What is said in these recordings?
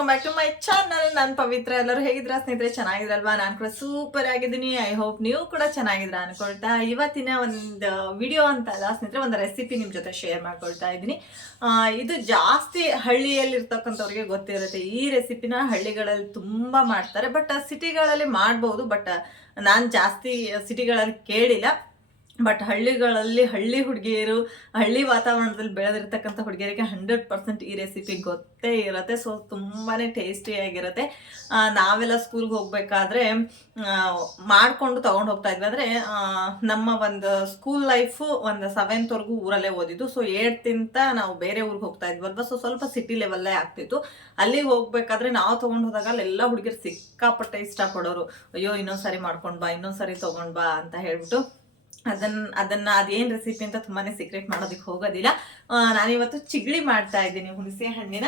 Welcome back to my channel ನಾನು ಪವಿತ್ರ. ಎಲ್ಲರೂ ಹೇಗಿದ್ರ ಸ್ನೇಹಿತರೆ ಚೆನ್ನಾಗಿದ್ರಲ್ವಾ ನಾನು ಕೂಡ ಸೂಪರ್ ಆಗಿದ್ದೀನಿ. ಐ ಹೋಪ್ ನೀವು ಕೂಡ ಚೆನ್ನಾಗಿದ್ರ ಅನ್ಕೊಳ್ತಾ. ಇವತ್ತಿನ ಒಂದು ವಿಡಿಯೋ ಅಂತ ಅಲ್ಲ ಸ್ನೇಹಿತರೆ, ಒಂದು ರೆಸಿಪಿ ನಿಮ್ಮ ಜೊತೆ ಶೇರ್ ಮಾಡ್ಕೊಳ್ತಾ ಇದ್ದೀನಿ. ಇದು ಜಾಸ್ತಿ ಹಳ್ಳಿಯಲ್ಲಿ ಇರ್ತಕ್ಕಂಥವ್ರಿಗೆ ಗೊತ್ತಿರುತ್ತೆ. ಈ ರೆಸಿಪಿನ ಹಳ್ಳಿಗಳಲ್ಲಿ ತುಂಬಾ ಮಾಡ್ತಾರೆ. ಬಟ್ ಸಿಟಿಗಳಲ್ಲಿ ಮಾಡ್ಬೋದು. ಬಟ್ ನಾನು ಜಾಸ್ತಿ ಸಿಟಿಗಳಲ್ಲಿ ಕೇಳಿಲ್ಲ. ಬಟ್ ಹಳ್ಳಿಗಳಲ್ಲಿ ಹಳ್ಳಿ ಹುಡುಗಿಯರು ಹಳ್ಳಿ ವಾತಾವರಣದಲ್ಲಿ ಬೆಳೆದಿರ್ತಕ್ಕಂಥ ಹುಡುಗಿಯರಿಗೆ ಹಂಡ್ರೆಡ್ ಪರ್ಸೆಂಟ್ ಈ ರೆಸಿಪಿ ಗೊತ್ತೇ ಇರುತ್ತೆ. ಸೊ ತುಂಬಾ ಟೇಸ್ಟಿಯಾಗಿರುತ್ತೆ ನಾವೆಲ್ಲ ಸ್ಕೂಲ್ಗೆ ಹೋಗ್ಬೇಕಾದ್ರೆ ಮಾಡಿಕೊಂಡು ತೊಗೊಂಡು ತಗೊಂಡು ಹೋಗ್ತಾ ಇದ್ವಿ. ಅಂದರೆ ನಮ್ಮ ಒಂದು ಸ್ಕೂಲ್ ಲೈಫು ಒಂದು ಸೆವೆಂತ್ವರೆಗೂ ಊರಲ್ಲೇ ಓದಿದ್ದು. ಸೊ ಏಟ್ತಿಂತ ನಾವು ಬೇರೆ ಊರಿಗೆ ಹೋಗ್ತಾ ಅಲ್ವಾ? ಸೊ ಸ್ವಲ್ಪ ಸಿಟಿ ಲೆವೆಲ್ಲೇ ಆಗ್ತಿತ್ತು. ಅಲ್ಲಿಗೆ ಹೋಗ್ಬೇಕಾದ್ರೆ ನಾವು ತೊಗೊಂಡು ಹೋದಾಗ ಅಲ್ಲೆಲ್ಲ ಹುಡುಗಿರು ಸಿಕ್ಕಾಪಟ್ಟೆ ಇಷ್ಟಪಡೋರು. ಅಯ್ಯೋ, ಇನ್ನೊಂದ್ಸರಿ ಮಾಡ್ಕೊಂಡು ಬಾ, ಇನ್ನೊಂದ್ಸರಿ ತೊಗೊಂಡು ಬಾ, ಅಂತ ಹೇಳ್ಬಿಟ್ಟು ಅದನ್ನ ಅದನ್ನ ಅದೇನ್ ರೆಸಿಪಿ ಅಂತ ತುಂಬಾನೇ ಸೀಕ್ರೆಟ್ ಮಾಡೋದಕ್ಕೆ ಹೋಗೋದಿಲ್ಲ. ನಾನಿವತ್ತು ಚಿಗಳಿ ಮಾಡ್ತಾ ಇದ್ದೀನಿ, ಹುಣಸೆ ಹಣ್ಣಿನ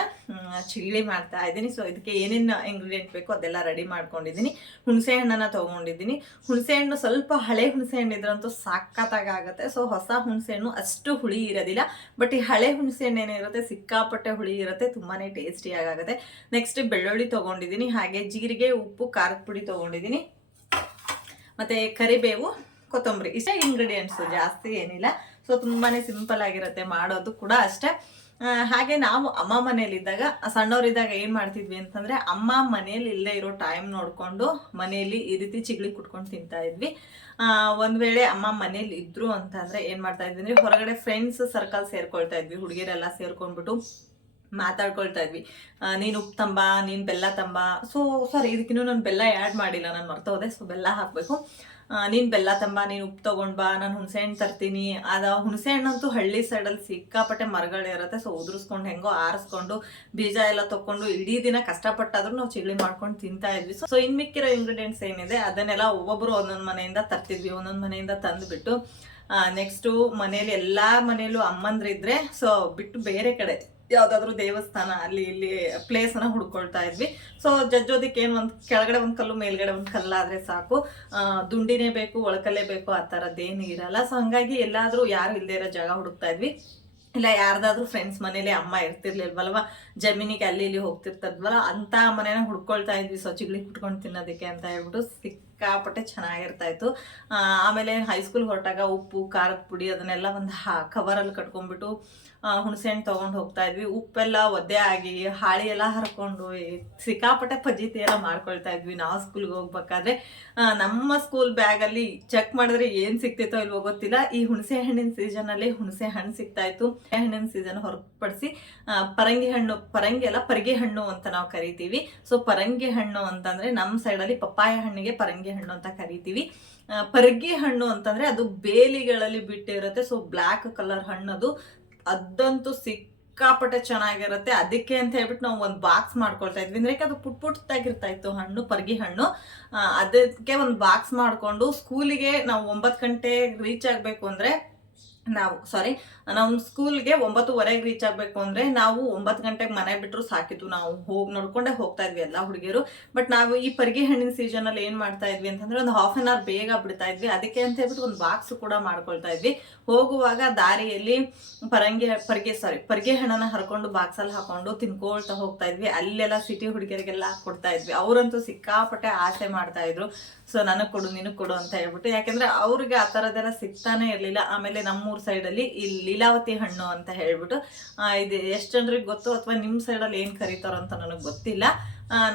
ಚಿಗಳಿ ಮಾಡ್ತಾ ಇದ್ದೀನಿ. ಸೊ ಇದಕ್ಕೆ ಏನೇನು ಇಂಗ್ರೀಡಿಯೆಂಟ್ ಬೇಕೋ ಅದೆಲ್ಲ ರೆಡಿ ಮಾಡ್ಕೊಂಡಿದ್ದೀನಿ. ಹುಣಸೆ ಹಣ್ಣನ್ನ ತಗೊಂಡಿದ್ದೀನಿ. ಹುಣಸೆ ಹಣ್ಣು ಸ್ವಲ್ಪ ಹಳೆ ಹುಣಸೆ ಹಣ್ಣು ಇದ್ರಂತೂ ಸಾಕತ್ತಾಗುತ್ತೆ ಸೊ ಹೊಸ ಹುಣಸೆ ಹಣ್ಣು ಅಷ್ಟು ಹುಳಿ ಇರೋದಿಲ್ಲ. ಬಟ್ ಈ ಹಳೆ ಹುಣಸೆ ಹಣ್ಣು ಏನಿರುತ್ತೆ, ಸಿಕ್ಕಾಪಟ್ಟೆ ಹುಳಿ ಇರುತ್ತೆ, ತುಂಬಾನೇ ಟೇಸ್ಟಿಯಾಗಿ ಆಗುತ್ತೆ ನೆಕ್ಸ್ಟ್ ಬೆಳ್ಳುಳ್ಳಿ ತಗೊಂಡಿದ್ದೀನಿ. ಹಾಗೆ ಜೀರಿಗೆ, ಉಪ್ಪು, ಖಾರದ ಪುಡಿ ತಗೊಂಡಿದ್ದೀನಿ. ಮತ್ತೆ ಕರಿಬೇವು. ಕೊತ್ತಂಬರಿ ಇಷ್ಟೇ ಇಂಗ್ರೀಡಿಯೆಂಟ್ಸ್ ಜಾಸ್ತಿ ಏನಿಲ್ಲ. ಸೊ ತುಂಬಾ ಸಿಂಪಲ್ ಆಗಿರುತ್ತೆ ಮಾಡೋದು ಕೂಡ ಅಷ್ಟೇ. ಹಾಗೆ ನಾವು ಅಮ್ಮ ಮನೇಲಿದ್ದಾಗ ಸಣ್ಣವರಿದ್ದಾಗ ಏನು ಮಾಡ್ತಿದ್ವಿ ಅಂತಂದ್ರೆ, ಅಮ್ಮ ಮನೇಲಿ ಇಲ್ಲದೆ ಇರೋ ಟೈಮ್ ನೋಡಿಕೊಂಡು ಮನೆಯಲ್ಲಿ ಈ ರೀತಿ ಚಿಗಳಿ ಕುಟ್ಕೊಂಡು ತಿಂತಾ ಇದ್ವಿ. ಒಂದ್ ವೇಳೆ ಅಮ್ಮ ಮನೇಲಿ ಇದ್ರು ಅಂತಂದ್ರೆ ಏನ್ ಮಾಡ್ತಾ ಇದ್ವಿ ಅಂದ್ರೆ, ಹೊರಗಡೆ ಫ್ರೆಂಡ್ಸ್ ಸರ್ಕಲ್ ಸೇರ್ಕೊಳ್ತಾ ಇದ್ವಿ, ಹುಡುಗಿರೆಲ್ಲ ಸೇರ್ಕೊಂಡ್ಬಿಟ್ಟು ಮಾತಾಡ್ಕೊಳ್ತಾ ಇದ್ವಿ. ನೀನ್ ಉಪ್ಪು ತಂಬ, ನೀನ್ ಬೆಲ್ಲ ತಂಬ. ಸೊ ಸಾರಿ ಇದಕ್ಕಿನ್ನೂ ನಾನು ಬೆಲ್ಲ ಆ್ಯಡ್ ಮಾಡಿಲ್ಲ, ನಾನು ಮರ್ತೋದೆ ಸೊ ಬೆಲ್ಲ ಹಾಕಬೇಕು. ನೀನ್ ಬೆಲ್ಲ ತಂಬ ನೀನ್ ಉಪ್ಪು ತಗೊಂಡ್ ಬಾ ನಾನು ಹುಣಸೆ ಹಣ್ಣು ತರ್ತೀನಿ. ಅದ ಹುಣಸೆ ಹಣ್ಣಂತೂ ಹಳ್ಳಿ ಸೈಡಲ್ಲಿ ಸಿಕ್ಕಾಪಟ್ಟೆ ಮರಗಳಿರತ್ತೆ ಸೊ ಉದುರಿಸ್ಕೊಂಡು ಹೆಂಗೋ ಆರಿಸ್ಕೊಂಡು ಬೀಜ ಎಲ್ಲ ತಕೊಂಡು ಇಡೀ ದಿನ ಕಷ್ಟಪಟ್ಟಾದ್ರೂ ನಾವು ಚಿಗಳಿ ಮಾಡ್ಕೊಂಡು ತಿಂತಾ ಇದ್ವಿ. ಸೊ ಇನ್ ಮಿಕ್ಕಿರೋ ಇಂಗ್ರೀಡಿಯೆಂಟ್ಸ್ ಏನಿದೆ, ಅದನ್ನೆಲ್ಲ ಒಬ್ಬೊಬ್ರು ಒಂದೊಂದು ಮನೆಯಿಂದ ತರ್ತಿದ್ವಿ, ಒಂದೊಂದು ಮನೆಯಿಂದ ತಂದುಬಿಟ್ಟು. ನೆಕ್ಸ್ಟು ಮನೇಲಿ ಎಲ್ಲ ಮನೇಲೂ ಅಮ್ಮಂದ್ರಿದ್ರೆ ಸೊ ಬಿಟ್ಟು ಬೇರೆ ಕಡೆ. ಯಾವ್ದಾದ್ರು ದೇವಸ್ಥಾನ, ಅಲ್ಲಿ ಇಲ್ಲಿ ಪ್ಲೇಸ್ ಅನ್ನ ಹುಡ್ಕೊಳ್ತಾ ಇದ್ವಿ. ಸೊ ಜಜ್ಜೋದಿಕ್ಕೆ ಏನು ಒಂದು ಕೆಳಗಡೆ ಒಂದು ಕಲ್ಲು, ಮೇಲ್ಗಡೆ ಒಂದು ಕಲ್ಲಾದ್ರೆ ಸಾಕು. ದುಂಡಿನೇ ಬೇಕು, ಒಳಕಲ್ಲೇ ಬೇಕು, ಆ ಥರದ್ದೇನು ಇರಲ್ಲ. ಸೊ ಹಂಗಾಗಿ ಎಲ್ಲಾದ್ರೂ ಯಾರು ಇಲ್ಲದೆ ಇರೋ ಜಾಗ ಹುಡುಕ್ತಾ ಇದ್ವಿ. ಇಲ್ಲ, ಯಾರ್ದಾದ್ರೂ ಫ್ರೆಂಡ್ಸ್ ಮನೇಲಿ ಅಮ್ಮ ಇರ್ತಿರ್ಲಿಲ್ವಲ್ವ? ಜಮೀನಿಗೆ ಅಲ್ಲಿ ಇಲ್ಲಿ ಹೋಗ್ತಿರ್ತದ್ವಲ್ಲ, ಅಂತ ಮನೇನ ಹುಡ್ಕೊಳ್ತಾ ಇದ್ವಿ. ಸೊ ಚಿಗ್ಳಿ ಕುಟ್ಕೊಂಡು ತಿನ್ನೋದಕ್ಕೆ ಅಂತ ಹೇಳ್ಬಿಟ್ಟು ಸಿಕ್ಕಾಪಟ್ಟೆ ಚೆನ್ನಾಗಿರ್ತಾ ಇತ್ತು ಆಮೇಲೆ ಹೈಸ್ಕೂಲ್ ಹೊರಟಾಗ ಉಪ್ಪು, ಖಾರದ ಪುಡಿ ಅದನ್ನೆಲ್ಲ ಒಂದು ಹಾ ಕವರಲ್ಲಿ ಕಟ್ಕೊಂಡ್ಬಿಟ್ಟು ಆ, ಹುಣಸೆ ಹಣ್ಣು ತೊಗೊಂಡು ಹೋಗ್ತಾ ಇದ್ವಿ. ಉಪ್ಪೆಲ್ಲ ಒದ್ದೆ ಆಗಿ ಹಾಳಿ ಎಲ್ಲ ಹರ್ಕೊಂಡು ಸಿಕ್ಕಾಪಟ್ಟೆ ಫಜೀತಿ ಎಲ್ಲ ಮಾಡ್ಕೊಳ್ತಾ ಇದ್ವಿ ನಾವು ಸ್ಕೂಲ್ಗೆ ಹೋಗ್ಬೇಕಾದ್ರೆ. ನಮ್ಮ ಸ್ಕೂಲ್ ಬ್ಯಾಗಲ್ಲಿ ಚೆಕ್ ಮಾಡಿದ್ರೆ ಏನು ಸಿಕ್ತಿತ್ತೋ ಇಲ್ವೋ ಗೊತ್ತಿಲ್ಲ. ಈ ಹುಣಸೆ ಹಣ್ಣಿನ ಸೀಸನಲ್ಲಿ ಹುಣಸೆ ಹಣ್ಣು ಸಿಗ್ತಾ ಇತ್ತು. ಹಣ್ಣಿನ ಸೀಸನ್ ಹೊರತುಪಡಿಸಿ ಪರಂಗಿ ಹಣ್ಣು ಪರಂಗಿ ಎಲ್ಲ ಪರಿಗೆ ಹಣ್ಣು ಅಂತ ನಾವು ಕರಿತೀವಿ. ಸೊ ಪರಂಗಿ ಹಣ್ಣು ಅಂತಂದ್ರೆ ನಮ್ಮ ಸೈಡಲ್ಲಿ ಪಪ್ಪಾಯ ಹಣ್ಣಿಗೆ ಪರಂಗಿ ಹಣ್ಣು ಅಂತ ಕರಿತೀವಿ. ಪರಗಿ ಹಣ್ಣು ಅಂತಂದ್ರೆ ಅದು ಬೇಲಿಗಳಲ್ಲಿ ಬಿಟ್ಟಿರುತ್ತೆ. ಸೊ ಬ್ಲ್ಯಾಕ್ ಕಲರ್ ಹಣ್ಣದು. ಅದಂತೂ ಸಿಕ್ಕಾಪಟ್ಟೆ ಚೆನ್ನಾಗಿರುತ್ತೆ. ಅದಕ್ಕೆ ಅಂತ ಹೇಳ್ಬಿಟ್ಟು ನಾವು ಒಂದು ಬಾಕ್ಸ್ ಮಾಡ್ಕೊಳ್ತಾ ಇದ್ವಿ. ಅಂದ್ರೆ ಅದು ಪುಟ್ ಪುಟ್ಟಾಗಿರ್ತಾ ಇತ್ತು, ಹಣ್ಣು, ಪರ್ಗಿ ಹಣ್ಣು. ಅದಕ್ಕೆ ಒಂದು ಬಾಕ್ಸ್ ಮಾಡಿಕೊಂಡು ಸ್ಕೂಲಿಗೆ ನಾವು ಒಂಬತ್ತು ಗಂಟೆ ರೀಚ್ ಆಗಬೇಕು ಅಂದ್ರೆ ನಾವು ಸಾರಿ ನಮ್ಮ ಸ್ಕೂಲ್ಗೆ ಒಂಬತ್ತುವರೆಗೆ ರೀಚ್ ಆಗಬೇಕು ಅಂದರೆ ನಾವು ಒಂಬತ್ತು ಗಂಟೆಗೆ ಮನೆ ಬಿಟ್ಟರು ಸಾಕಿತ್ತು ನಾವು ಹೋಗಿ ನೋಡ್ಕೊಂಡೇ ಹೋಗ್ತಾ ಇದ್ವಿ ಎಲ್ಲ ಹುಡುಗಿಯರು. ಬಟ್ ನಾವು ಈ ಪರಿಗೆ ಹಣ್ಣಿನ ಸೀಸನಲ್ಲಿ ಏನು ಮಾಡ್ತಾ ಇದ್ವಿ ಅಂತಂದರೆ ಒಂದು ಹಾಫ್ ಆನ್ ಅವರ್ ಬೇಗ ಬಿಡ್ತಾ ಇದ್ವಿ. ಅದಕ್ಕೆ ಅಂತ ಹೇಳ್ಬಿಟ್ಟು ಒಂದು ಬಾಕ್ಸ್ ಕೂಡ ಮಾಡ್ಕೊಳ್ತಾ ಇದ್ವಿ. ಹೋಗುವಾಗ ದಾರಿಯಲ್ಲಿ ಪರಂಗಿ, ಪರಿಗೆ ಸಾರಿ ಪರಿಗೆ ಹಣ್ಣನ್ನು ಹರ್ಕೊಂಡು ಬಾಕ್ಸಲ್ಲಿ ಹಾಕೊಂಡು ತಿನ್ಕೊಳ್ತಾ ಹೋಗ್ತಾ ಇದ್ವಿ. ಅಲ್ಲೆಲ್ಲ ಸಿಟಿ ಹುಡುಗಿಯರಿಗೆಲ್ಲ ಕೊಡ್ತಾ ಇದ್ವಿ. ಅವರಂತೂ ಸಿಕ್ಕಾಪಟ್ಟೆ ಆಸೆ ಮಾಡ್ತಾ ಇದ್ರು. ಸೊ ನನಗೆ ಕೊಡು, ನಿನಗೆ ಕೊಡು ಅಂತ ಹೇಳ್ಬಿಟ್ಟು. ಯಾಕೆಂದ್ರೆ ಅವ್ರಿಗೆ ಆ ಥರದ್ದೆಲ್ಲ ಸಿಗ್ತಾನೆ ಇರಲಿಲ್ಲ. ಆಮೇಲೆ ನಮ್ಮೂರ್ ಸೈಡಲ್ಲಿ ಈ ಲೀಲಾವತಿ ಹಣ್ಣು ಅಂತ ಹೇಳ್ಬಿಟ್ಟು ಇದು ಎಷ್ಟು ಜನರಿಗೆ ಗೊತ್ತು ಅಥವಾ ನಿಮ್ಮ ಸೈಡಲ್ಲಿ ಏನು ಕರೀತಾರೋ ಅಂತ ನನಗೆ ಗೊತ್ತಿಲ್ಲ.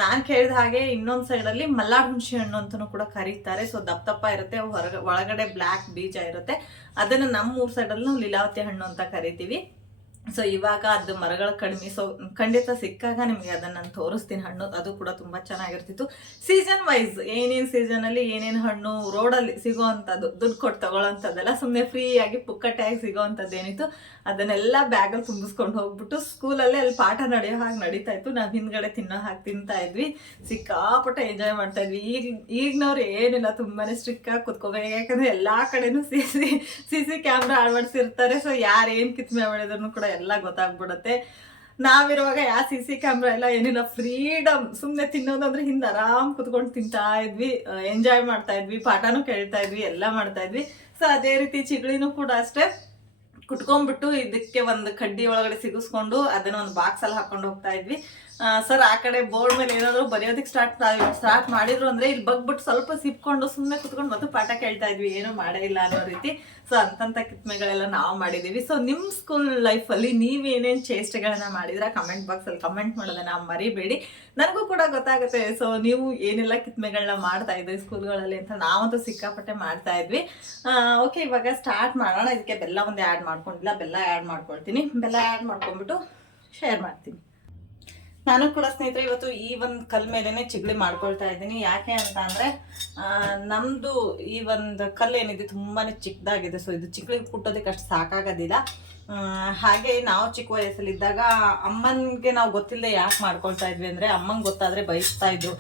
ನಾನು ಕೇಳಿದ ಹಾಗೆ ಇನ್ನೊಂದು ಸೈಡಲ್ಲಿ ಮಲ್ಲಾರ್ ಹುಣಸೆ ಹಣ್ಣು ಅಂತಲೂ ಕೂಡ ಕರೀತಾರೆ. ಸೊ ದಪ್ಪ ದಪ್ಪ ಇರುತ್ತೆ, ಹೊರಗ, ಒಳಗಡೆ ಬ್ಲ್ಯಾಕ್ ಬೀಜ ಇರುತ್ತೆ. ಅದನ್ನು ನಮ್ಮ ಊರ್ ಸೈಡಲ್ಲಿ ನಾವು ಲೀಲಾವತಿ ಹಣ್ಣು ಅಂತ ಕರಿತೀವಿ. ಸೊ ಇವಾಗ ಅದು ಮರಗಳು ಕಡಿಮೆ ಸೊ ಖಂಡಿತ ಸಿಕ್ಕಾಗ ನಿಮಗೆ ಅದನ್ನ ನಾನು ತೋರಿಸ್ತೀನಿ. ಹಣ್ಣು ಅದು ಕೂಡ ತುಂಬಾ ಚೆನ್ನಾಗಿರ್ತಿತ್ತು. ಸೀಸನ್ ವೈಸ್ ಏನೇನು ಸೀಸನಲ್ಲಿ ಏನೇನು ಹಣ್ಣು ರೋಡಲ್ಲಿ ಸಿಗೋ ಅಂಥದ್ದು ದುಡ್ಡು ಕೊಟ್ಟು ತಗೊಳ್ಳೋಂಥದ್ದೆಲ್ಲ ಸುಮ್ಮನೆ ಫ್ರೀಯಾಗಿ ಪುಕ್ಕಟ್ಟೆಯಾಗಿ ಸಿಗೋವಂಥದ್ದು ಏನಿತ್ತು. ಅದನ್ನೆಲ್ಲ ಬ್ಯಾಗಲ್ಲಿ ತುಂಬಿಸ್ಕೊಂಡು ಹೋಗ್ಬಿಟ್ಟು ಸ್ಕೂಲಲ್ಲೇ ಅಲ್ಲಿ ಪಾಠ ನಡೆಯೋ ಹಾಗೆ ನಡೀತಾ ಇತ್ತು. ನಾವು ಹಿಂದ್ಗಡೆ ತಿನ್ನೋ ಹಾಗೆ ತಿಂತಾ ಇದ್ವಿ. ಸಿಕ್ಕಾಪಟ್ಟೆ ಎಂಜಾಯ್ ಮಾಡ್ತಾ ಇದ್ವಿ. ಈಗ, ಈಗಿನವ್ರು ಏನಿಲ್ಲ, ತುಂಬಾನೇ ಸ್ಟ್ರಿಕ್ ಆಗಿ ಕುತ್ಕೋಬೇಕು. ಯಾಕಂದ್ರೆ ಎಲ್ಲಾ ಕಡೆನೂ C C C C camera ಅಳವಡಿಸಿರ್ತಾರೆ. So ಯಾರು ಏನು ಕಿತ್ಮೆ ಮಾಡಿದ್ರು ಕೂಡ ಎಲ್ಲ ಗೊತ್ತಾಗ್ಬಿಡುತ್ತೆ. ನಾವಿರುವಾಗ ಯಾವ ಸಿ ಸಿ ಕ್ಯಾಮ್ರಾ ಎಲ್ಲ ಏನಿಲ್ಲ ಫ್ರೀಡಮ್ ಸುಮ್ಮನೆ ತಿನ್ನೋದಂದ್ರೆ ಹಿಂದೆ ಆರಾಮ್ ಕುತ್ಕೊಂಡು ತಿಂತಾ ಇದ್ವಿ ಎಂಜಾಯ್ ಮಾಡ್ತಾ ಇದ್ವಿ, ಪಾಠನೂ ಕೇಳ್ತಾ ಇದ್ವಿ, ಎಲ್ಲ ಮಾಡ್ತಾ ಇದ್ವಿ. ಸೊ ಅದೇ ರೀತಿ ಚಿಗಳಿನೂ ಕೂಡ ಅಷ್ಟೇ. ಕುಟ್ಕೊಂಡ್ಬಿಟ್ಟು ಇದಕ್ಕೆ ಒಂದು ಕಡ್ಡಿ ಒಳಗಡೆ ಸಿಗಿಸ್ಕೊಂಡು ಅದನ್ನ ಒಂದು ಬಾಕ್ಸ್ ಅಲ್ಲಿ ಹಾಕೊಂಡು ಹೋಗ್ತಾ ಇದ್ವಿ. ಸರ್, ಆ ಕಡೆ ಬೋರ್ಡ್ ಮೇಲೆ ಏನಾದರೂ ಬರೆಯೋದಕ್ಕೆ ಸ್ಟಾರ್ಟ್ ಸ್ಟಾರ್ಟ್ ಮಾಡಿದ್ರು ಅಂದ್ರೆ ಇಲ್ಲಿ ಬಗ್ಬಿಟ್ಟು ಸ್ವಲ್ಪ ಸಿಪ್ಕೊಂಡು ಸುಮ್ಮನೆ ಕುತ್ಕೊಂಡು ಮತ್ತೆ ಪಾಠ ಕೇಳ್ತಾ ಇದ್ವಿ. ಏನೂ ಮಾಡೇ ಇಲ್ಲ ಅನ್ನೋ ರೀತಿ. ಸೊ ಅಂತಂತ ಕಿತ್ಮೆಗಳೆಲ್ಲ ನಾವು ಮಾಡಿದೀವಿ ಸೊ ನಿಮ್ಮ ಸ್ಕೂಲ್ ಲೈಫಲ್ಲಿ ನೀವೇನೇನು ಚೇಷ್ಟೆಗಳನ್ನ ಮಾಡಿದ್ರೆ ಕಮೆಂಟ್ ಬಾಕ್ಸಲ್ಲಿ ಕಮೆಂಟ್ ಮಾಡೋದನ್ನ ಮರಿಬೇಡಿ. ನನಗೂ ಕೂಡ ಗೊತ್ತಾಗುತ್ತೆ. ಸೊ ನೀವು ಏನೆಲ್ಲ ಕಿತ್ಮೆಗಳನ್ನ ಮಾಡ್ತಾ ಸ್ಕೂಲ್ಗಳಲ್ಲಿ ಅಂತ ನಾವಂತೂ ಸಿಕ್ಕಾಪಟ್ಟೆ ಮಾಡ್ತಾ ಇದ್ವಿ. ಓಕೆ ಇವಾಗ ಸ್ಟಾರ್ಟ್ ಮಾಡೋಣ. ಇದಕ್ಕೆ ಬೆಲ್ಲ ಒಂದೇ ಆ್ಯಡ್ ಮಾಡ್ಕೊಂಡಿಲ್ಲ. ಬೆಲ್ಲ ಆ್ಯಡ್ ಮಾಡ್ಕೊಳ್ತೀನಿ. ಬೆಲ್ಲ ಆ್ಯಡ್ ಮಾಡ್ಕೊಂಡ್ಬಿಟ್ಟು ಶೇರ್ ಮಾಡ್ತೀನಿ. ನಾನು ಕೂಡ ಸ್ನೇಹಿತರೆ, ಇವತ್ತು ಈ ಒಂದು ಕಲ್ ಮೇಲೆನೆ ಚಿಗಳಿ ಮಾಡ್ಕೊಳ್ತಾ ಇದ್ದೀನಿ. ಯಾಕೆ ಅಂತ ಅಂದ್ರೆ ನಮ್ದು ಈ ಒಂದು ಕಲ್ಲು ಏನಿದೆ, ತುಂಬಾನೇ ಚಿಕ್ಕದಾಗಿದೆ. ಸೊ ಇದು ಚಿಗಳಿ ಕುಟ್ಟೋದಕ್ಕೆ ಅಷ್ಟು ಸಾಕಾಗೋದಿಲ್ಲ. ಹಾಗೆ ನಾವು ಚಿಕ್ಕ ವಯಸ್ಸಲ್ಲಿದ್ದಾಗ ಅಮ್ಮನಿಗೆ ನಾವು ಗೊತ್ತಿಲ್ಲದೆ ಯಾಕೆ ಮಾಡ್ಕೊಳ್ತಾ ಇದ್ವಿ ಅಂದರೆ ಅಮ್ಮಂಗೆ ಗೊತ್ತಾದರೆ ಬಯಸ್ತಾ ಇದ್ರು.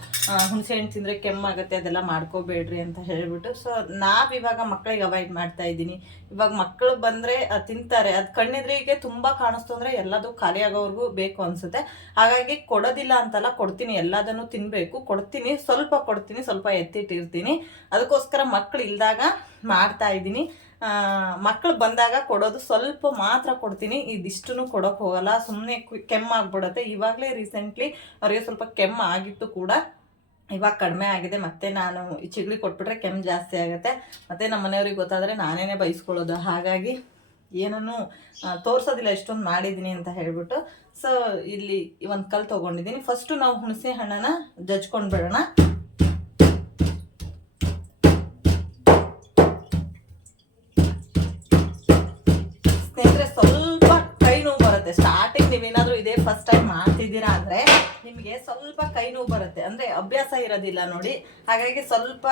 ಹುಣಸೆ ಹಣ್ಣು ತಿಂದರೆ ಕೆಮ್ಮಾಗುತ್ತೆ, ಅದೆಲ್ಲ ಮಾಡ್ಕೋಬೇಡ್ರಿ ಅಂತ ಹೇಳಿಬಿಟ್ಟು. ಸೊ ನಾವು ಇವಾಗ ಮಕ್ಕಳಿಗೆ ಅವಾಯ್ಡ್ ಮಾಡ್ತಾ ಇದ್ದೀನಿ. ಇವಾಗ ಮಕ್ಕಳು ಬಂದರೆ ತಿಂತಾರೆ. ಅದು ಕಣ್ಣೆದ್ರಿಗೆ ತುಂಬ ಕಾಣಿಸ್ತು ಅಂದರೆ ಎಲ್ಲದೂ ಖಾಲಿ ಆಗೋವ್ರಿಗೂ ಬೇಕು ಅನಿಸುತ್ತೆ. ಹಾಗಾಗಿ ಕೊಡೋದಿಲ್ಲ ಅಂತಲ್ಲ ಕೊಡ್ತೀನಿ. ಎಲ್ಲದನ್ನು ತಿನ್ನಬೇಕು ಕೊಡ್ತೀನಿ. ಸ್ವಲ್ಪ ಕೊಡ್ತೀನಿ. ಸ್ವಲ್ಪ ಎತ್ತಿಟ್ಟಿರ್ತೀನಿ. ಅದಕ್ಕೋಸ್ಕರ ಮಕ್ಕಳು ಇಲ್ದಾಗ ಮಾಡ್ತಾ ಇದ್ದೀನಿ. ಮಕ್ಕಳು ಬಂದಾಗ ಕೊಡೋದು ಸ್ವಲ್ಪ ಮಾತ್ರ ಕೊಡ್ತೀನಿ. ಇದಿಷ್ಟು ಕೊಡೋಕೆ ಹೋಗಲ್ಲ. ಸುಮ್ಮನೆ ಕೆಮ್ಮಾಗ್ಬಿಡುತ್ತೆ ಇವಾಗಲೇ ರೀಸೆಂಟ್ಲಿ ಅವರಿಗೆ ಸ್ವಲ್ಪ ಕೆಮ್ಮು ಆಗಿತ್ತು ಕೂಡ ಇವಾಗ ಕಡಿಮೆ ಆಗಿದೆ. ಮತ್ತೆ ನಾನು ಈ ಚಿಗಳಿ ಕೊಟ್ಬಿಟ್ರೆ ಕೆಮ್ಮು ಜಾಸ್ತಿ ಆಗುತ್ತೆ. ಮತ್ತೆ ನಮ್ಮ ಮನೆಯವ್ರಿಗೆ ಗೊತ್ತಾದರೆ ನಾನೇನೆ ಬೈಸ್ಕೊಳ್ಳೋದು. ಹಾಗಾಗಿ ಏನನ್ನು ತೋರಿಸೋದಿಲ್ಲ. ಎಷ್ಟೊಂದು ಮಾಡಿದ್ದೀನಿ ಅಂತ ಹೇಳಿಬಿಟ್ಟು. ಸೊ ಇಲ್ಲಿ ಒಂದು ಕಲ್ ತೊಗೊಂಡಿದ್ದೀನಿ. ಫಸ್ಟು ನಾವು ಹುಣಸೆ ಹಣ್ಣನ್ನು ಜಜ್ಕೊಂಡು ಬಿಡೋಣ ಇದೇ. ಫಸ್ಟ್ ಟೈಮ್ ಮಾಡ್ತಿದ್ದೀರಾ ಅಂದ್ರೆ ನಿಮಗೆ ಸ್ವಲ್ಪ ಕೈ ನೋವು ಬರುತ್ತೆ. ಅಂದ್ರೆ ಅಭ್ಯಾಸ ಇರೋದಿಲ್ಲ ನೋಡಿ. ಹಾಗಾಗಿ ಸ್ವಲ್ಪ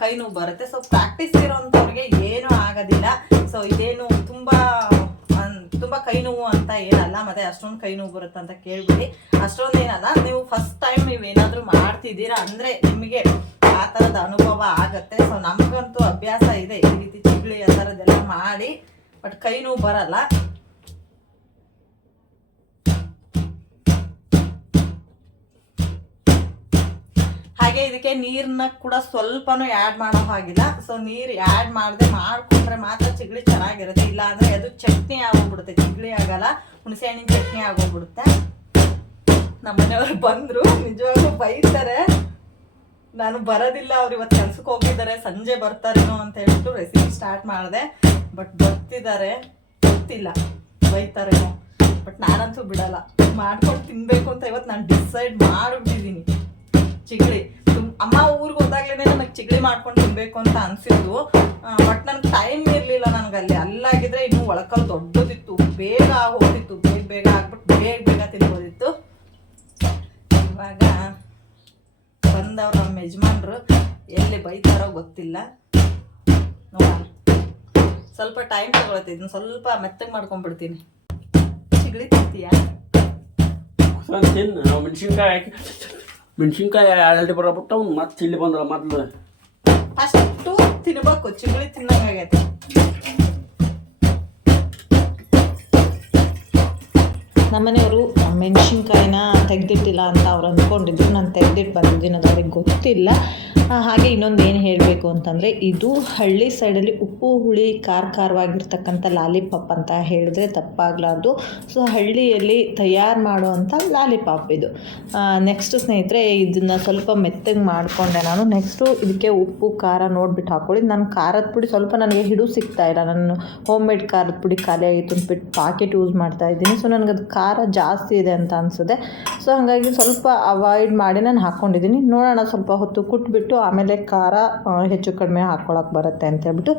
ಕೈ ನೋವು ಬರುತ್ತೆ. ಸೊ ಪ್ರಾಕ್ಟೀಸ್ ಇರೋಂಥವ್ರಿಗೆ ಏನೂ ಆಗೋದಿಲ್ಲ. ಸೊ ಇದೇನು ತುಂಬಾ ತುಂಬಾ ಕೈ ನೋವು ಅಂತ ಏನಲ್ಲ. ಮತ್ತೆ ಅಷ್ಟೊಂದು ಕೈ ನೋವು ಬರುತ್ತೆ ಅಂತ ಕೇಳ್ಬಿಡಿ. ಅಷ್ಟೊಂದು ಏನಲ್ಲ. ನೀವು ಫಸ್ಟ್ ಟೈಮ್ ನೀವು ಏನಾದ್ರೂ ಮಾಡ್ತಿದ್ದೀರಾ ಅಂದ್ರೆ ನಿಮಗೆ ಆ ಥರದ ಅನುಭವ ಆಗುತ್ತೆ. ಸೊ ನಮಗಂತೂ ಅಭ್ಯಾಸ ಇದೆ. ಈ ರೀತಿ ಚಿಗ್ಳಿ ಆ ಥರದ್ದೆಲ್ಲ ಮಾಡಿ. ಬಟ್ ಕೈ ನೋವು ಬರಲ್ಲ. ಹಾಗೆ ಇದಕ್ಕೆ ನೀರನ್ನ ಕೂಡ ಸ್ವಲ್ಪನೂ ಆ್ಯಡ್ ಮಾಡೋ ಹಾಗಿಲ್ಲ. ಸೊ ನೀರು ಆ್ಯಡ್ ಮಾಡದೆ ಮಾಡ್ಕೊಂಡ್ರೆ ಮಾತ್ರ ಚಿಗ್ಳಿ ಚೆನ್ನಾಗಿರುತ್ತೆ. ಇಲ್ಲ ಅಂದ್ರೆ ಅದು ಚಟ್ನಿ ಆಗೋಗ್ಬಿಡುತ್ತೆ. ಚಿಗ್ಳಿ ಆಗಲ್ಲ ಹುಣಸೆ ಹಣ್ಣಿನ ಚಟ್ನಿ ಆಗೋಗ್ಬಿಡುತ್ತೆ. ನಮ್ಮ ಮನೆಯವರು ಬಂದ್ರು, ನಿಜವಾಗ್ಲೂ ಬೈತಾರೆ. ನಾನು ಬರೋದಿಲ್ಲ, ಅವ್ರು ಇವತ್ತು ಕೆಲ್ಸಕ್ಕೆ ಹೋಗಿದ್ದಾರೆ, ಸಂಜೆ ಬರ್ತಾರೇನೋ ಅಂತ ಹೇಳ್ಬಿಟ್ಟು ರೆಸಿಪಿ ಸ್ಟಾರ್ಟ್ ಮಾಡಿದೆ. ಬಟ್ ಬರ್ತಿದ್ದಾರೆ. ಗೊತ್ತಿಲ್ಲ, ಬೈತಾರೇನೋ. ಬಟ್ ನಾನಂತೂ ಬಿಡಲ್ಲ. ಮಾಡ್ಕೊಂಡು ತಿನ್ಬೇಕು ಅಂತ ಇವತ್ತು ನಾನು ಡಿಸೈಡ್ ಮಾಡಿಬಿಟ್ಟಿದ್ದೀನಿ. ಚಿಗ್ಳಿ. ಅಮ್ಮ ಊರಿಗೆ ಹೋದಾಗ್ಲೇ ನನಗೆ ಚಿಗಳಿ ಮಾಡ್ಕೊಂಡು ತಿನ್ಬೇಕು ಅಂತ ಅನ್ಸಿದ್ದು ಬಟ್ ನನಗೆ ಟೈಮ್ ಇರಲಿಲ್ಲ ನನಗೆ ಅಲ್ಲಿ ಅಲ್ಲಾಗಿದ್ರೆ ಇನ್ನೂ ಒಳಕಲ್ ದೊಡ್ಡದಿತ್ತು. ಬೇಗ ಹೋಗ್ತಿತ್ತು. ಬೇಗ ಬೇಗ ಆಗ್ಬಿಟ್ಟು ಬೇಗ ಬೇಗ ತಿನ್ಬೋದಿತ್ತು. ಇವಾಗ ಬಂದವ್ರು ನಮ್ಮ ಯಜಮಾನ್ರು ಎಲ್ಲಿ ಬೈತಾರೋ ಗೊತ್ತಿಲ್ಲ. ನೋಡಿ ಸ್ವಲ್ಪ ಟೈಮ್ ತಗೊಳತ್ತೆ ಇದನ್ನ ಸ್ವಲ್ಪ ಮೆತ್ತಗೆ ಮಾಡ್ಕೊಂಡ್ಬಿಡ್ತೀನಿ ಚಿಗಳಿ ತಿಂತೀಯಾ? ಮೆಣಸಿನ್ಕಾಯಿ ಹಾಕಿ ಮೆಣಸಿನ್ಕಾಯಿ ಎರಡು ಬರಬಿಟ್ಟು ಮತ್ತೆ ಇಲ್ಲಿ ಬಂದ್ರ ಮೊದಲು. ಅಷ್ಟು ತಿನ್ಬೇಕು ಚಿಗ್ಳಿ ತಿನ್ನಂಗಾಗೈತೆ ನಮ್ಮನೆಯವರು ಮೆಣಸಿನ್ಕಾಯಿನ ತೆಗ್ದಿಟ್ಟಿಲ್ಲ ಅಂತ ಅವ್ರು ಅಂದ್ಕೊಂಡಿದ್ರು. ನಾನು ತೆಗ್ದಿಟ್ಟು ಬಂದಿದ್ದೀನಿ ಅದು ಅವ್ರಿಗೆ ಗೊತ್ತಿಲ್ಲ. ಹಾಗೆ ಇನ್ನೊಂದು ಏನು ಹೇಳಬೇಕು ಅಂತಂದರೆ, ಇದು ಹಳ್ಳಿ ಸೈಡಲ್ಲಿ ಉಪ್ಪು ಹುಳಿ ಖಾರ ಖಾರವಾಗಿರ್ತಕ್ಕಂಥ ಲಾಲಿಪಾಪ್ ಅಂತ ಹೇಳಿದ್ರೆ ತಪ್ಪಾಗಲಾರ್ದು ಸೊ ಹಳ್ಳಿಯಲ್ಲಿ ತಯಾರು ಮಾಡುವಂಥ ಲಾಲಿಪಾಪ್ ಇದು. ನೆಕ್ಸ್ಟ್ ಸ್ನೇಹಿತರೆ, ಇದನ್ನು ಸ್ವಲ್ಪ ಮೆತ್ತಗೆ ಮಾಡಿಕೊಂಡೆ ನಾನು. ನೆಕ್ಸ್ಟು ಇದಕ್ಕೆ ಉಪ್ಪು, ಖಾರ ನೋಡಿಬಿಟ್ಟು ಹಾಕ್ಕೊಳ್ಳಿ ನಾನು ಖಾರದ ಪುಡಿ ಸ್ವಲ್ಪ ನನಗೆ ಹಿಡು ಸಿಗ್ತಾ ಇಲ್ಲ. ನಾನು ಹೋಮ್ ಮೇಡ್ ಖಾರದ ಪುಡಿ ಖಾಲಿ ಆಗಿತ್ತು ಅಂದ್ಬಿಟ್ಟು ಪಾಕೆಟ್ ಯೂಸ್ ಮಾಡ್ತಾ ಇದ್ದೀನಿ. ಸೊ ನನಗೆ ಅದು ಖಾರ ಜಾಸ್ತಿ ಇದೆ ಅಂತ ಅನಿಸುತ್ತೆ. ಸೊ ಹಾಗಾಗಿ ಸ್ವಲ್ಪ ಅವಾಯ್ಡ್ ಮಾಡಿ ನಾನು ಹಾಕ್ಕೊಂಡಿದ್ದೀನಿ ನೋಡೋಣ, ಸ್ವಲ್ಪ ಹೊತ್ತು ಕುಟ್ಬಿಟ್ಟು ಆಮೇಲೆ ಖಾರ ಹೆಚ್ಚು ಕಡಿಮೆ ಹಾಕ್ಕೊಳಕ್ಕೆ ಬರುತ್ತೆ ಅಂತ ಹೇಳ್ಬಿಟ್ಟು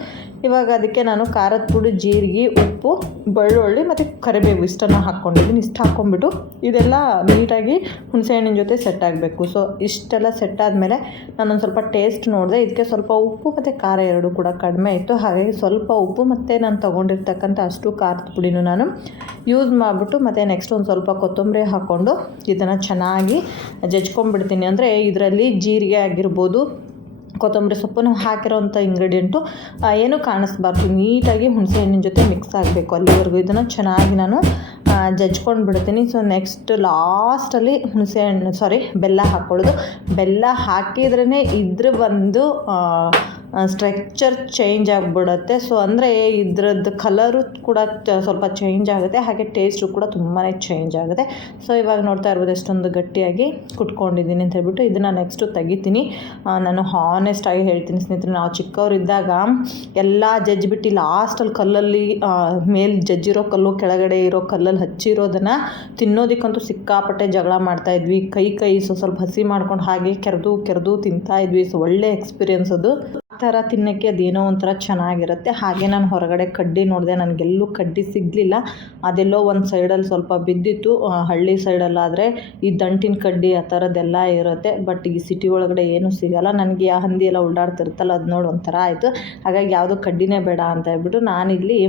ಇವಾಗ ಅದಕ್ಕೆ ನಾನು ಖಾರದ ಪುಡಿ, ಜೀರಿಗೆ, ಉಪ್ಪು, ಬೆಳ್ಳುಳ್ಳಿ ಮತ್ತು ಕರಿಬೇವು ಇಷ್ಟನ್ನು ಹಾಕ್ಕೊಂಡಿದ್ದೀನಿ ಇಷ್ಟು ಹಾಕ್ಕೊಂಡ್ಬಿಟ್ಟು ಇದೆಲ್ಲ ನೀಟಾಗಿ ಹುಣಸೆಹಣ್ಣಿನ ಜೊತೆ ಸೆಟ್ ಆಗಬೇಕು. ಸೊ ಇಷ್ಟೆಲ್ಲ ಸೆಟ್ ಆದಮೇಲೆ ನಾನೊಂದು ಸ್ವಲ್ಪ ಟೇಸ್ಟ್ ನೋಡಿದೆ. ಇದಕ್ಕೆ ಸ್ವಲ್ಪ ಉಪ್ಪು ಮತ್ತು ಖಾರ ಎರಡು ಕೂಡ ಕಡಿಮೆ ಇತ್ತು. ಹಾಗಾಗಿ ಸ್ವಲ್ಪ ಉಪ್ಪು ಮತ್ತು ನಾನು ತೊಗೊಂಡಿರ್ತಕ್ಕಂಥ ಅಷ್ಟು ಖಾರದ ಪುಡಿನೂ ನಾನು ಯೂಸ್ ಮಾಡಿಬಿಟ್ಟು ಮತ್ತು ನೆಕ್ಸ್ಟ್ ಒಂದು ಸ್ವಲ್ಪ ಕೊತ್ತಂಬರಿ ಹಾಕ್ಕೊಂಡು ಇದನ್ನು ಚೆನ್ನಾಗಿ ಜಜ್ಕೊಂಡ್ಬಿಡ್ತೀನಿ. ಅಂದರೆ ಇದರಲ್ಲಿ ಜೀರಿಗೆ ಆಗಿರ್ಬೋದು ಕೊತ್ತಂಬರಿ ಸೊಪ್ಪನ್ನು ಹಾಕಿರೋಂಥ ಇಂಗ್ರೀಡಿಯೆಂಟು ಏನೂ ಕಾಣಿಸ್ಬಾರ್ದು. ನೀಟಾಗಿ ಹುಣಸೆ ಹಣ್ಣಿನ ಜೊತೆ ಮಿಕ್ಸ್ ಆಗಬೇಕು. ಅಲ್ಲಿವರೆಗೂ ಇದನ್ನು ಚೆನ್ನಾಗಿ ನಾನು ಜಜ್ಕೊಂಡು ಬಿಡ್ತೀನಿ ಸೊ ನೆಕ್ಸ್ಟ್ ಲಾಸ್ಟಲ್ಲಿ ಹುಣಸೆ ಹಣ್ಣು ಸಾರಿ ಬೆಲ್ಲ ಹಾಕ್ಕೊಳ್ಳೋದು ಬೆಲ್ಲ ಹಾಕಿದ್ರೇ ಇದ್ರ ಒಂದು ಸ್ಟ್ರಕ್ಚರ್ ಚೇಂಜ್ ಆಗಿಬಿಡುತ್ತೆ. ಸೊ ಅಂದರೆ ಇದ್ರದ್ದು ಕಲರು ಕೂಡ ಸ್ವಲ್ಪ ಚೇಂಜ್ ಆಗುತ್ತೆ. ಹಾಗೆ ಟೇಸ್ಟು ಕೂಡ ತುಂಬಾ ಚೇಂಜ್ ಆಗುತ್ತೆ. ಸೊ ಇವಾಗ ನೋಡ್ತಾ ಇರ್ಬೋದು ಎಷ್ಟೊಂದು ಗಟ್ಟಿಯಾಗಿ ಕುಟ್ಕೊಂಡಿದ್ದೀನಿ ಅಂತ ಹೇಳ್ಬಿಟ್ಟು ಇದನ್ನು ನೆಕ್ಸ್ಟು ತೆಗಿತೀನಿ. ನಾನು ಹಾನೆಸ್ಟ್ ಆಗಿ ಹೇಳ್ತೀನಿ ಸ್ನೇಹಿತರೆ, ನಾವು ಚಿಕ್ಕವರಿದ್ದಾಗ ಎಲ್ಲ ಜಜ್ಜಿಬಿಟ್ಟು ಲಾಸ್ಟಲ್ಲಿ ಕಲ್ಲಲ್ಲಿ ಮೇಲೆ ಜಜ್ಜಿರೋ ಕಲ್ಲು, ಕೆಳಗಡೆ ಇರೋ ಕಲ್ಲಲ್ಲಿ ಹಚ್ಚಿರೋದನ್ನು ತಿನ್ನೋದಕ್ಕಂತೂ ಸಿಕ್ಕಾಪಟ್ಟೆ ಜಗಳ ಮಾಡ್ತಾ ಇದ್ವಿ. ಕೈ ಕೈ ಸೊ ಸ್ವಲ್ಪ ಹಸಿ ಮಾಡ್ಕೊಂಡು ಹಾಗೆ ಕೆರೆದು ಕೆರೆದು ತಿಂತಾ ಇದ್ವಿ. ಸೊ ಒಳ್ಳೆ ಎಕ್ಸ್ಪೀರಿಯನ್ಸ್ ಅದು. ಥರ ತಿನ್ನೋಕ್ಕೆ ಅದೇನೋ ಒಂಥರ ಚೆನ್ನಾಗಿರುತ್ತೆ. ಹಾಗೆ ನಾನು ಹೊರಗಡೆ ಕಡ್ಡಿ ನೋಡಿದೆ, ನನಗೆಲ್ಲೂ ಕಡ್ಡಿ ಸಿಗಲಿಲ್ಲ. ಅದೆಲ್ಲೋ ಒಂದು ಸೈಡಲ್ಲಿ ಸ್ವಲ್ಪ ಬಿದ್ದಿತ್ತು. ಹಳ್ಳಿ ಸೈಡಲ್ಲಾದರೆ ಈ ದಂಟಿನ ಕಡ್ಡಿ ಆ ಥರದ್ದೆಲ್ಲ ಇರುತ್ತೆ. ಬಟ್ ಈ ಸಿಟಿ ಒಳಗಡೆ ಏನೂ ಸಿಗಲ್ಲ. ನನಗೆ ಆ ಹಂದಿ ಎಲ್ಲ ಓಡಾಡ್ತಿರ್ತಲ್ಲ ಅದು ನೋಡಿ ಒಂಥರ ಆಯಿತು. ಹಾಗಾಗಿ ಯಾವುದೋ ಕಡ್ಡಿನೇ ಬೇಡ ಅಂತ ಹೇಳ್ಬಿಟ್ಟು ನಾನಿಲ್ಲಿ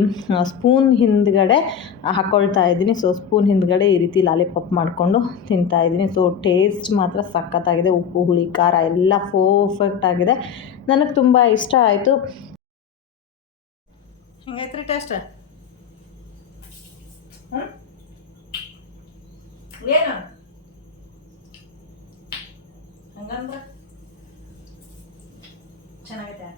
ಸ್ಪೂನ್ ಹಿಂದ್ಗಡೆ ಹಾಕ್ಕೊಳ್ತಾ ಇದ್ದೀನಿ. ಸೊ, ಸ್ಪೂನ್ ಹಿಂದ್ಗಡೆ ಈ ರೀತಿ ಲಾಲಿಪಾಪ್ ಮಾಡಿಕೊಂಡು ತಿಂತಾ ಇದ್ದೀನಿ. ಸೊ, ಟೇಸ್ಟ್ ಮಾತ್ರ ಸಖತ್ತಾಗಿದೆ. ಉಪ್ಪು, ಹುಳಿ, ಖಾರ ಎಲ್ಲ ಪರ್ಫೆಕ್ಟ್ ಆಗಿದೆ. ನನಗೆ ತುಂಬ ಇಷ್ಟ ಆಯಿತು. ಹಿಂಗೈತ್ರಿ ಟೇಸ್ಟ್ ಏನು? ಹಂಗಂದ್ರೆ? ಚೆನ್ನಾಗೈತೆ.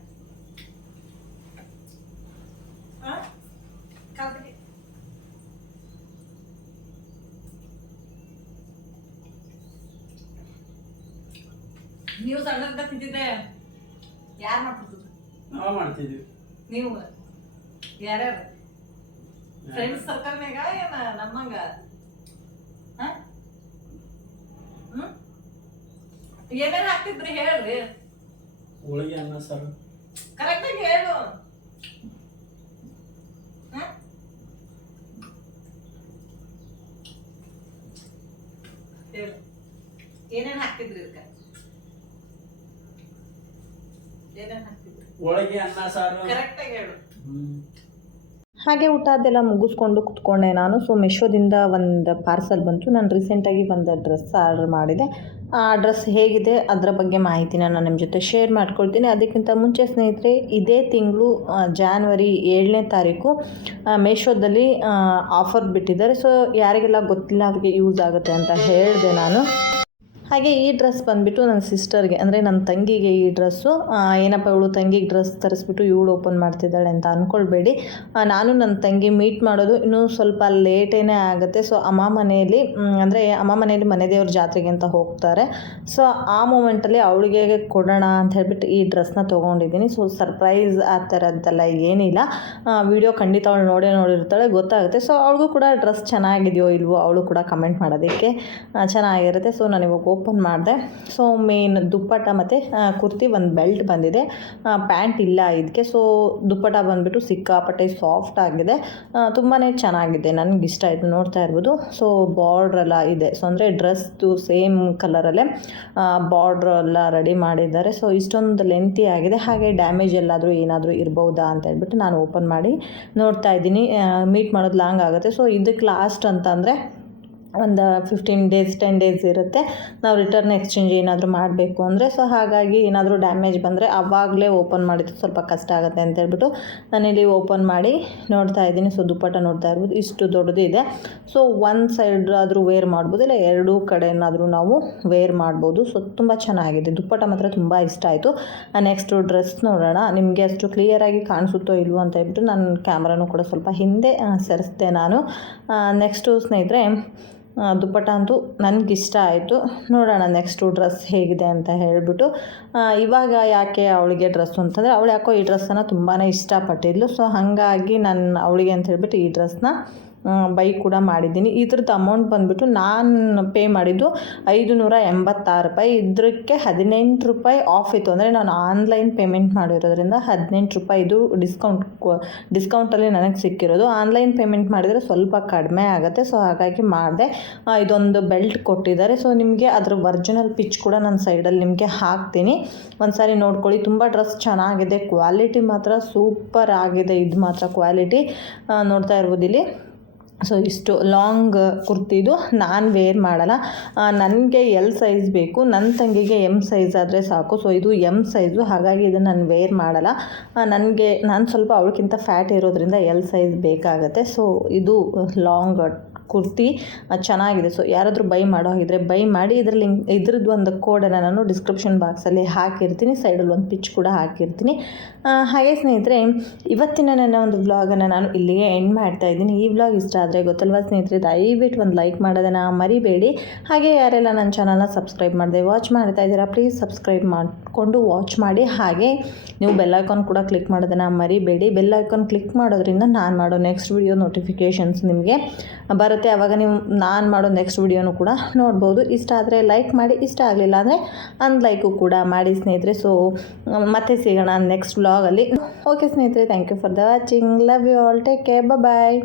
ನೀವು ಸಣ್ಣದ ತಿಂತಿದ್ರೆ ಯಾರು ಮಾಡ್ತಿದ್ರು ನಾವು ಮಾಡ್ತಿದ್ವಿ. ನೀವು? ಯಾರ್ಯಾರು? ಫ್ರೆಂಡ್ಸ್ ಸರ್ಕಲ್ನಾಗ ಏನ ನಮ್ಮಂಗ? ಏನೇನ್ ಹಾಕ್ತಿದ್ರಿ ಹೇಳ್ರಿ. ಹೋಳಿಗೆ ಅನ್ನ ಸರ್. ಕರೆಕ್ಟಾಗಿ ಹೇಳು ಹ? ಹೇಳು ಏನೇನ್ ಹಾಕ್ತಿದ್ರಿ ಇದಕ್ಕೆ ಏನೇನ್ ಹಾಕ್ತಿದ್ರಿ ಹೋಳಿಗೆ ಅನ್ನ ಸಾರು. ಕರೆಕ್ಟಾಗಿ ಹೇಳು. ಹಾಗೆ ಊಟ ಅದೆಲ್ಲ ಮುಗಿಸ್ಕೊಂಡು ಕುತ್ಕೊಂಡೆ ನಾನು. ಸೊ ಮೆಶೋದಿಂದ ಒಂದು ಪಾರ್ಸಲ್ ಬಂತು. ನಾನು ರೀಸೆಂಟಾಗಿ ಒಂದು ಡ್ರೆಸ್ ಆರ್ಡರ್ ಮಾಡಿದೆ. ಆ ಡ್ರೆಸ್ ಹೇಗಿದೆ? ಅದರ ಬಗ್ಗೆ ಮಾಹಿತಿನ ನಾನು ನಿಮ್ಮ ಜೊತೆ ಶೇರ್ ಮಾಡ್ಕೊಳ್ತೀನಿ. ಅದಕ್ಕಿಂತ ಮುಂಚೆ ಸ್ನೇಹಿತರೆ ಇದೇ ತಿಂಗಳು ಜಾನ್ವರಿ ಏಳನೇ ತಾರೀಕು ಮೇಶೋದಲ್ಲಿ ಆಫರ್ ಬಿಟ್ಟಿದ್ದಾರೆ. ಸೊ ಯಾರಿಗೆಲ್ಲ ಗೊತ್ತಿಲ್ಲ ಅವ್ರಿಗೆ ಯೂಸ್ ಆಗುತ್ತೆ ಅಂತ ಹೇಳಿದೆ ನಾನು. ಹಾಗೆ ಈ ಡ್ರೆಸ್ ಬಂದುಬಿಟ್ಟು ನನ್ನ ಸಿಸ್ಟರ್ಗೆ, ಅಂದರೆ ನನ್ನ ತಂಗಿಗೆ ಈ ಡ್ರೆಸ್ಸು. ಏನಪ್ಪ ಇವಳು ತಂಗಿಗೆ ಡ್ರೆಸ್ ತರಿಸ್ಬಿಟ್ಟು ಇವಳು ಓಪನ್ ಮಾಡ್ತಿದ್ದಾಳೆ ಅಂತ ಅಂದ್ಕೊಳ್ಬೇಡಿ ನಾನು ನನ್ನ ತಂಗಿ ಮೀಟ್ ಮಾಡೋದು ಇನ್ನೂ ಸ್ವಲ್ಪ ಲೇಟೇನೇ ಆಗುತ್ತೆ. ಸೊ, ಅಮ್ಮ ಮನೆಯಲ್ಲಿ ಅಂದರೆ ಅಮ್ಮ ಮನೆಯಲ್ಲಿ ಮನೆ ದೇವ್ರ ಜಾತ್ರೆಗೆ ಅಂತ ಹೋಗ್ತಾರೆ. ಸೊ, ಆ ಮೂಮೆಂಟಲ್ಲಿ ಅವಳಿಗೆ ಕೊಡೋಣ ಅಂತ ಹೇಳ್ಬಿಟ್ಟು ಈ ಡ್ರೆಸ್ನ ತೊಗೊಂಡಿದ್ದೀನಿ. ಸೊ, ಸರ್ಪ್ರೈಸ್ ಆ ಥರದ್ದೆಲ್ಲ ಏನಿಲ್ಲ. ವಿಡಿಯೋ ಖಂಡಿತ ಅವಳು ನೋಡೇ ನೋಡಿರ್ತಾಳೆ, ಗೊತ್ತಾಗುತ್ತೆ. ಸೊ, ಅವಳಿಗೂ ಕೂಡ ಡ್ರೆಸ್ ಚೆನ್ನಾಗಿದೆಯೋ ಇಲ್ವೋ ಅವಳು ಕೂಡ ಕಮೆಂಟ್ ಮಾಡೋದಕ್ಕೆ ಚೆನ್ನಾಗಿರುತ್ತೆ. ಸೊ, ನಾನು ಇವಾಗ ಓಪನ್ ಮಾಡಿದೆ. ಸೊ ಮೇನ್ ದುಪ್ಪಟ್ಟ ಮತ್ತು ಕುರ್ತಿ ಒಂದು ಬೆಲ್ಟ್ ಬಂದಿದೆ. ಪ್ಯಾಂಟ್ ಇಲ್ಲ ಇದಕ್ಕೆ ಸೊ ದುಪ್ಪಟ್ಟ ಬಂದುಬಿಟ್ಟು ಸಿಕ್ಕಾಪಟ್ಟೆ ಸಾಫ್ಟ್ ಆಗಿದೆ. ತುಂಬಾ ಚೆನ್ನಾಗಿದೆ. ನನಗೆ ಇಷ್ಟ ಆಯಿತು ನೋಡ್ತಾ ಇರ್ಬೋದು. ಸೊ ಬಾರ್ಡ್ರ್ ಎಲ್ಲ ಇದೆ. ಸೊ ಅಂದರೆ ಡ್ರೆಸ್ದು ಸೇಮ್ ಕಲರಲ್ಲೇ ಬಾರ್ಡ್ರ್ ಎಲ್ಲ ರೆಡಿ ಮಾಡಿದ್ದಾರೆ. ಸೊ ಇಷ್ಟೊಂದು ಲೆಂತಿ ಆಗಿದೆ. ಹಾಗೆ ಡ್ಯಾಮೇಜ್ ಎಲ್ಲಾದರೂ ಏನಾದರೂ ಇರ್ಬೋದಾ ಅಂತ ಹೇಳ್ಬಿಟ್ಟು ನಾನು ಓಪನ್ ಮಾಡಿ ನೋಡ್ತಾ ಇದ್ದೀನಿ. ಮೀಟ್ ಮಾಡೋದು ಲಾಂಗ್ ಆಗುತ್ತೆ. ಸೊ ಇದಕ್ಕೆ ಲಾಸ್ಟ್ ಅಂತಂದರೆ ಒಂದು ಫಿಫ್ಟೀನ್ ಡೇಸ್ ಟೆನ್ ಡೇಸ್ ಇರುತ್ತೆ. ನಾವು ರಿಟರ್ನ್ ಎಕ್ಸ್ಚೇಂಜ್ ಏನಾದರೂ ಮಾಡಬೇಕು ಅಂದರೆ ಸೊ ಹಾಗಾಗಿ ಏನಾದರೂ ಡ್ಯಾಮೇಜ್ ಬಂದರೆ ಅವಾಗಲೇ ಓಪನ್ ಮಾಡಿದ್ದು ಸ್ವಲ್ಪ ಕಷ್ಟ ಆಗುತ್ತೆ ಅಂತ ಹೇಳ್ಬಿಟ್ಟು ನಾನಿಲ್ಲಿ ಓಪನ್ ಮಾಡಿ ನೋಡ್ತಾ ಇದ್ದೀನಿ. ಸೊ ದುಪ್ಪಟ್ಟ ನೋಡ್ತಾ ಇರ್ಬೋದು. ಇಷ್ಟು ದೊಡ್ಡದು ಇದೆ. ಸೊ ಒನ್ ಸೈಡ್ ಆದರೂ ವೇರ್ ಮಾಡ್ಬೋದು, ಇಲ್ಲ ಎರಡೂ ಕಡೆನಾದರೂ ನಾವು ವೇರ್ ಮಾಡ್ಬೋದು. ಸೊ ತುಂಬ ಚೆನ್ನಾಗಿದೆ. ದುಪ್ಪಟ್ಟ ಮಾತ್ರ ತುಂಬ ಇಷ್ಟ ಆಯಿತು. ನೆಕ್ಸ್ಟು ಡ್ರೆಸ್ ನೋಡೋಣ. ನಿಮಗೆ ಅಷ್ಟು ಕ್ಲಿಯರಾಗಿ ಕಾಣಿಸುತ್ತೋ ಇಲ್ವೋ ಅಂತ ಹೇಳ್ಬಿಟ್ಟು ನಾನು ಕ್ಯಾಮ್ರಾನು ಕೂಡ ಸ್ವಲ್ಪ ಹಿಂದೆ ಸರಿಸ್ದೆ ನಾನು. ನೆಕ್ಸ್ಟು ಸ್ನೇಹಿತರೆ ದುಪ್ಪಟ್ಟ ಅಂತೂ ನನಗಿಷ್ಟ ಆಯಿತು. ನೋಡೋಣ ನೆಕ್ಸ್ಟು ಡ್ರೆಸ್ ಹೇಗಿದೆ ಅಂತ ಹೇಳಿಬಿಟ್ಟು. ಇವಾಗ ಯಾಕೆ ಅವಳಿಗೆ ಡ್ರೆಸ್ ಅಂತಂದರೆ ಅವಳು ಯಾಕೋ ಈ ಡ್ರೆಸ್ಸನ್ನು ತುಂಬಾ ಇಷ್ಟಪಟ್ಟಿದ್ಲು. ಸೊ ಹಾಗಾಗಿ ನಾನು ಅವಳಿಗೆ ಅಂತ ಹೇಳ್ಬಿಟ್ಟು ಈ ಡ್ರೆಸ್ನ ಬೈ ಕೂಡ ಮಾಡಿದ್ದೀನಿ. ಇದ್ರದ್ದು ಅಮೌಂಟ್ ಬಂದುಬಿಟ್ಟು ನಾನು ಪೇ ಮಾಡಿದ್ದು ಐದು ನೂರ ಎಂಬತ್ತಾರು ರೂಪಾಯಿ. ಇದಕ್ಕೆ ಹದಿನೆಂಟು ರೂಪಾಯಿ ಆಫ್ ಇತ್ತು. ಅಂದರೆ ನಾನು ಆನ್ಲೈನ್ ಪೇಮೆಂಟ್ ಮಾಡಿರೋದ್ರಿಂದ ಹದಿನೆಂಟು ರೂಪಾಯಿ ಇದು ಡಿಸ್ಕೌಂಟ್ ಡಿಸ್ಕೌಂಟಲ್ಲಿ ನನಗೆ ಸಿಕ್ಕಿರೋದು. ಆನ್ಲೈನ್ ಪೇಮೆಂಟ್ ಮಾಡಿದರೆ ಸ್ವಲ್ಪ ಕಡಿಮೆ ಆಗುತ್ತೆ. ಸೊ ಹಾಗಾಗಿ ಮಾಡಿದೆ. ಇದೊಂದು ಬೆಲ್ಟ್ ಕೊಟ್ಟಿದ್ದಾರೆ. ಸೊ ನಿಮಗೆ ಅದರ ಒರ್ಜಿನಲ್ ಪಿಚ್ ಕೂಡ ನಾನು ಸೈಡಲ್ಲಿ ನಿಮಗೆ ಹಾಕ್ತೀನಿ. ಒಂದು ಸಾರಿ ನೋಡ್ಕೊಳ್ಳಿ. ತುಂಬ ಡ್ರೆಸ್ ಚೆನ್ನಾಗಿದೆ. ಕ್ವಾಲಿಟಿ ಮಾತ್ರ ಸೂಪರ್ ಆಗಿದೆ. ಇದು ಮಾತ್ರ ಕ್ವಾಲಿಟಿ ನೋಡ್ತಾ ಇರ್ಬೋದು ಇಲ್ಲಿ. ಸೊ ಇಷ್ಟು ಲಾಂಗ್ ಕುರ್ತಿದು ನಾನು ವೇರ್ ಮಾಡಲ್ಲ. ನನಗೆ ಎಲ್ ಸೈಜ್ ಬೇಕು. ನನ್ನ ತಂಗಿಗೆ ಎಂ ಸೈಜ್ ಆದರೆ ಸಾಕು. ಸೊ ಇದು ಎಂ ಸೈಜು ಹಾಗಾಗಿ ಇದನ್ನು ನಾನು ವೇರ್ ಮಾಡಲ್ಲ. ನನಗೆ ನಾನು ಸ್ವಲ್ಪ ಅವಳಕ್ಕಿಂತ ಫ್ಯಾಟ್ ಇರೋದ್ರಿಂದ ಎಲ್ ಸೈಜ್ ಬೇಕಾಗುತ್ತೆ. ಸೊ ಇದು ಲಾಂಗ್ ಕುರ್ತಿ ಚೆನ್ನಾಗಿದೆ. ಸೊ ಯಾರಾದರೂ ಬೈ ಮಾಡೋ ಹಾಗಿದ್ರೆ ಬೈ ಮಾಡಿ ಇದ್ರ ಲಿಂಕ್ ಇದ್ರದ್ದು ಒಂದು ಕೋಡನ್ನು ನಾನು ಡಿಸ್ಕ್ರಿಪ್ಷನ್ ಬಾಕ್ಸಲ್ಲಿ ಹಾಕಿರ್ತೀನಿ. ಸೈಡಲ್ಲಿ ಒಂದು ಪಿಚ್ ಕೂಡ ಹಾಕಿರ್ತೀನಿ. ಹಾಗೆ ಸ್ನೇಹಿತರೆ, ಇವತ್ತಿನ ನನ್ನ ಒಂದು ವ್ಲಾಗನ್ನು ನಾನು ಇಲ್ಲಿಗೆ ಎಂಡ್ ಮಾಡ್ತಾ ಇದ್ದೀನಿ. ಈ ವ್ಲಾಗ್ ಇಷ್ಟ ಆದರೆ ಗೊತ್ತಲ್ವಾ ಸ್ನೇಹಿತರೆ, ದಯವಿಟ್ಟು ಒಂದು ಲೈಕ್ ಮಾಡೋದನ್ನು ಮರಿಬೇಡಿ. ಹಾಗೆ ಯಾರೆಲ್ಲ ನನ್ನ ಚಾನಲ್ನ ಸಬ್ಸ್ಕ್ರೈಬ್ ಮಾಡಿದೆ ವಾಚ್ ಮಾಡ್ತಾ ಇದ್ದೀರಾ ಪ್ಲೀಸ್ ಸಬ್ಸ್ಕ್ರೈಬ್ ಮಾಡಿಕೊಂಡು ವಾಚ್ ಮಾಡಿ. ಹಾಗೆ ನೀವು ಬೆಲ್ ಐಕಾನ್ ಕೂಡ ಕ್ಲಿಕ್ ಮಾಡೋದನ್ನು ಮರಿಬೇಡಿ. ಬೆಲ್ ಐಕಾನ್ ಕ್ಲಿಕ್ ಮಾಡೋದ್ರಿಂದ ನಾನು ಮಾಡೋ ನೆಕ್ಸ್ಟ್ ವಿಡಿಯೋ ನೋಟಿಫಿಕೇಷನ್ಸ್ ನಿಮಗೆ ಬರುತ್ತೆ ಅವಾಗ ನೀವು ನಾನು ಮಾಡೋ ನೆಕ್ಸ್ಟ್ ವಿಡಿಯೋನೂ ಕೂಡ ನೋಡ್ಬೋದು. ಇಷ್ಟ ಆದರೆ ಲೈಕ್ ಮಾಡಿ, ಇಷ್ಟ ಆಗಲಿಲ್ಲ ಅಂದರೆ ಅನ್ಲೈಕು ಕೂಡ ಮಾಡಿ ಸ್ನೇಹಿತರೆ. ಸೊ ಮತ್ತೆ ಸಿಗೋಣ ನೆಕ್ಸ್ಟ್ ವ್ಲಾಗಲ್ಲಿ ಓಕೆ ಸ್ನೇಹಿತರೆ thank you for the watching love you all take care bye